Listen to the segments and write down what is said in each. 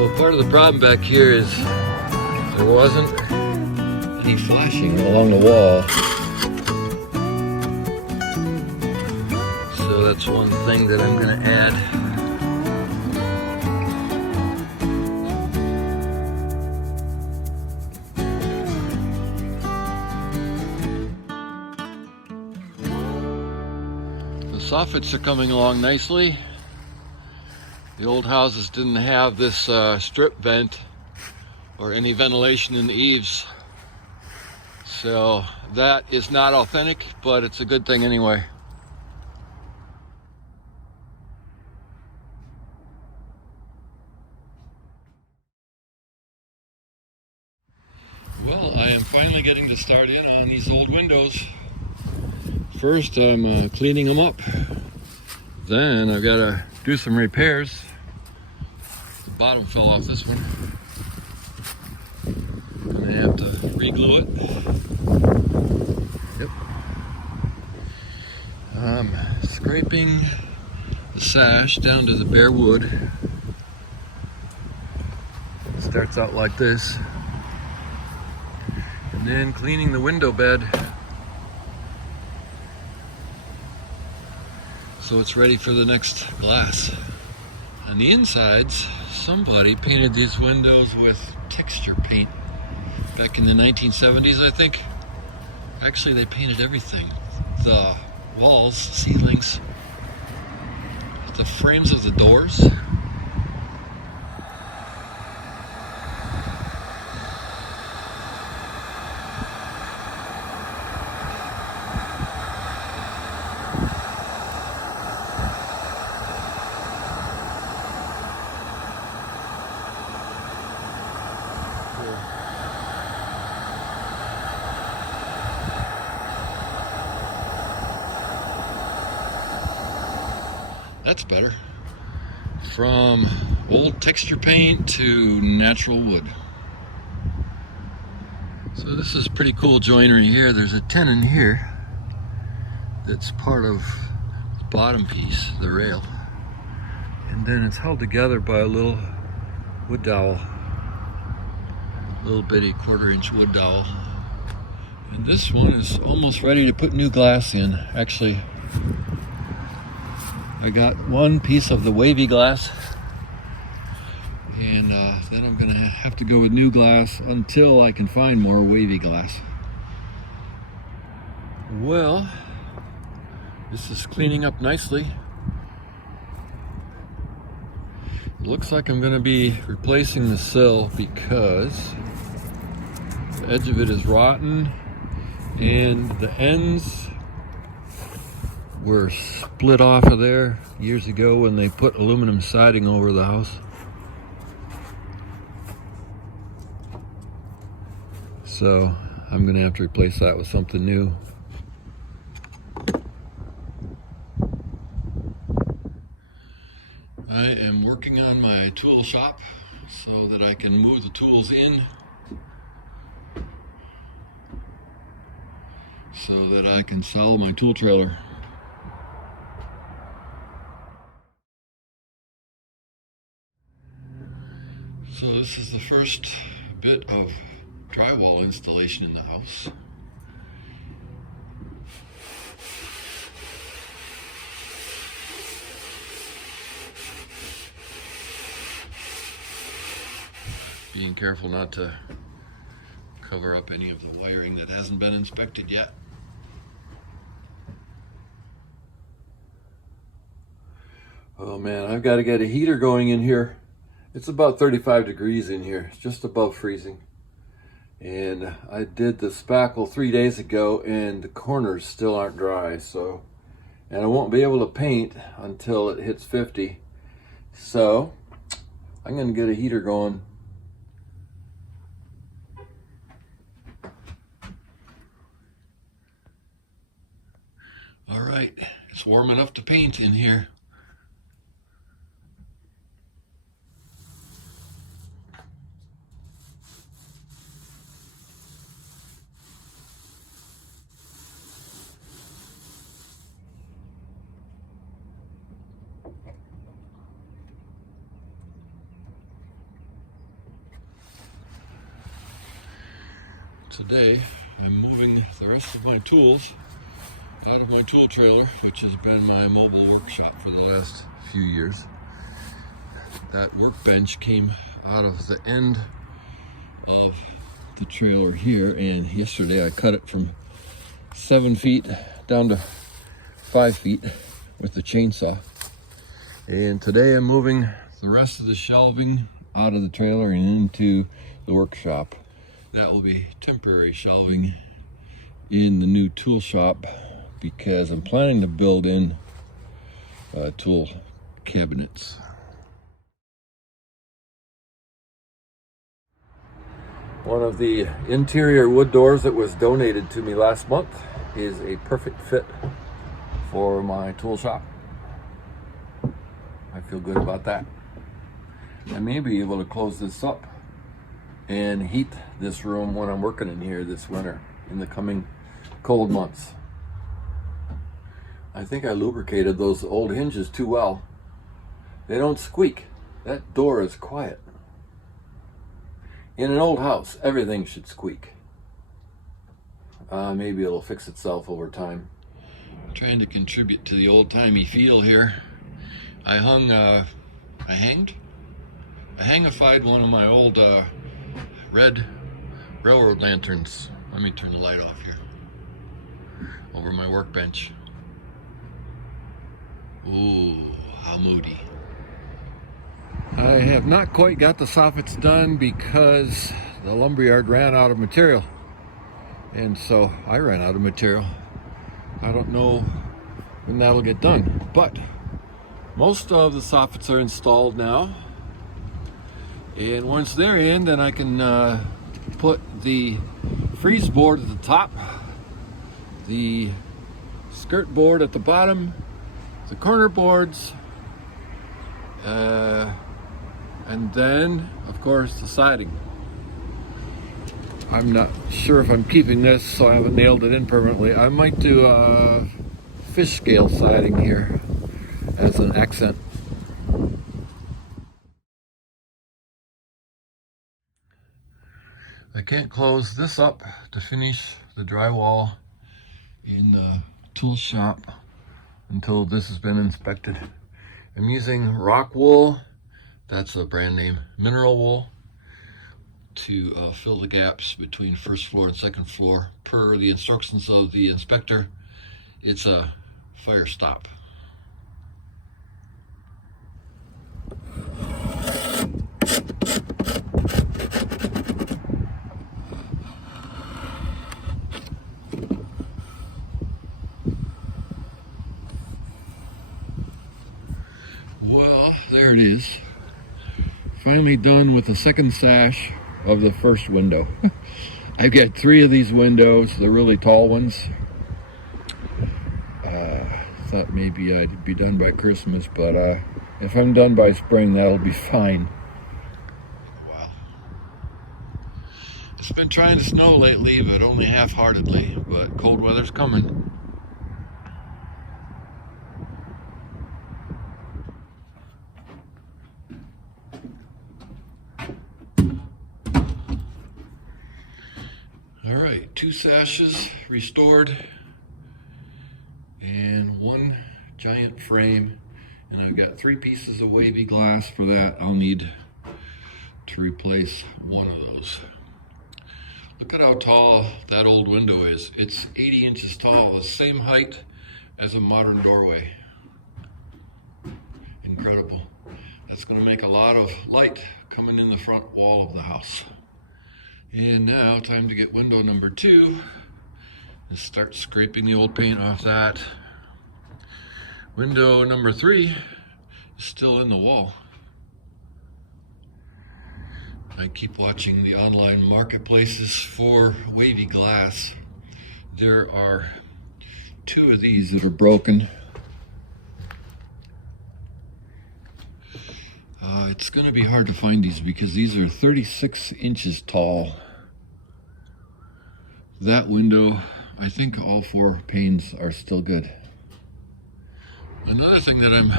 So part of the problem back here is there wasn't any flashing along the wall. So that's one thing that I'm going to add. The soffits are coming along nicely. The old houses didn't have this strip vent or any ventilation in the eaves. So that is not authentic, but it's a good thing anyway. Well, I am finally getting to start in on these old windows. First, I'm cleaning them up. Then I've got to do some repairs. The bottom fell off this one. I'm gonna have to re-glue it. Yep. I'm scraping the sash down to the bare wood. It starts out like this. And then cleaning the window bed so it's ready for the next glass. On the insides, somebody painted these windows with texture paint back in the 1970s, I think. Actually, they painted everything. The walls, ceilings, the frames of the doors. That's better. From old texture paint to natural wood. So this is pretty cool joinery here. There's a tenon here that's part of the bottom piece, the rail. And then it's held together by a little wood dowel. Little bitty 1/4-inch wood dowel. And this one is almost ready to put new glass in. Actually, I got one piece of the wavy glass, and then I'm gonna have to go with new glass until I can find more wavy glass. Well, this is cleaning up nicely. It looks like I'm gonna be replacing the sill because the edge of it is rotten and the ends were split off of there years ago when they put aluminum siding over the house. So I'm gonna have to replace that with something new. I am working on my tool shop so that I can move the tools in, so that I can sell my tool trailer. So this is the first bit of drywall installation in the house. Being careful not to cover up any of the wiring that hasn't been inspected yet. Oh man, I've got to get a heater going in here. It's about 35 degrees in here. It's just above freezing. And I did the spackle 3 days ago and the corners still aren't dry, so, and I won't be able to paint until it hits 50. So I'm gonna get a heater going. All right, it's warm enough to paint in here. Today I'm moving the rest of my tools out of my tool trailer, which has been my mobile workshop for the last few years. That workbench came out of the end of the trailer here, and yesterday I cut it from 7 feet down to 5 feet with the chainsaw. And today I'm moving the rest of the shelving out of the trailer and into the workshop. That will be temporary shelving in the new tool shop because I'm planning to build in tool cabinets. One of the interior wood doors that was donated to me last month is a perfect fit for my tool shop. I feel good about that. I may be able to close this up and heat this room when I'm working in here this winter in the coming cold months. I think I lubricated those old hinges too well. They don't squeak. That door is quiet. In an old house, everything should squeak. Maybe it'll fix itself over time. I'm trying to contribute to the old-timey feel here. I hangified one of my old red railroad lanterns. Let me turn the light off here. Over my workbench. Ooh, how moody. I have not quite got the soffits done because the lumberyard ran out of material. And so I ran out of material. I don't know when that'll get done, but most of the soffits are installed now. And once they're in, then I can put the freeze board at the top, the skirt board at the bottom, the corner boards, and then, of course, the siding. I'm not sure if I'm keeping this, so I haven't nailed it in permanently. I might do fish scale siding here as an accent. I can't close this up to finish the drywall in the tool shop until this has been inspected. I'm using rock wool, that's a brand name, mineral wool, to fill the gaps between first floor and second floor. Per the instructions of the inspector, it's a fire stop. Well, there it is. Finally done with the second sash of the first window. I've got 3 of these windows, the really tall ones. Thought maybe I'd be done by Christmas, but if I'm done by spring, that'll be fine. Wow. It's been trying to snow lately, but only half-heartedly, but cold weather's coming. All right, 2 sashes restored and 1 giant frame, and I've got 3 pieces of wavy glass for that. I'll need to replace one of those. Look at how tall that old window is. It's 80 inches tall, the same height as a modern doorway. Incredible. That's going to make a lot of light coming in the front wall of the house. And now, time to get window number 2 and start scraping the old paint off that. Window number 3 is still in the wall. I keep watching the online marketplaces for wavy glass. There are 2 of these that are broken. It's going to be hard to find these because these are 36 inches tall. That window, I think all 4 panes are still good. Another thing that I'm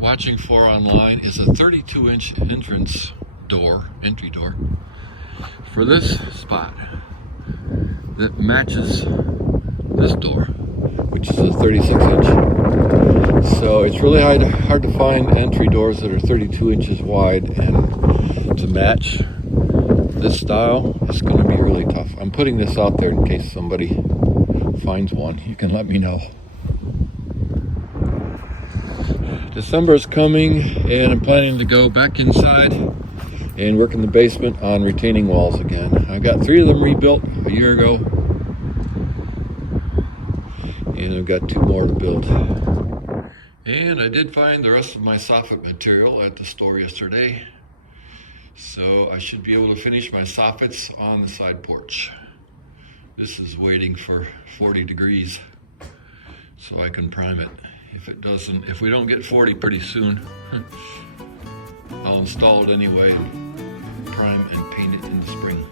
watching for online is a 32-inch entry door for this spot. that matches this door, which is a 36 inch. So it's really hard to find entry doors that are 32 inches wide, and to match this style, it's going to be really tough. I'm putting this out there in case somebody finds one. You can let me know. December is coming, and I'm planning to go back inside and work in the basement on retaining walls again. I got 3 of them rebuilt a year ago, and I've got 2 more to build. And I did find the rest of my soffit material at the store yesterday, so I should be able to finish my soffits on the side porch. This is waiting for 40 degrees so I can prime it. If we don't get 40 pretty soon, I'll install it anyway, prime and paint it in the spring.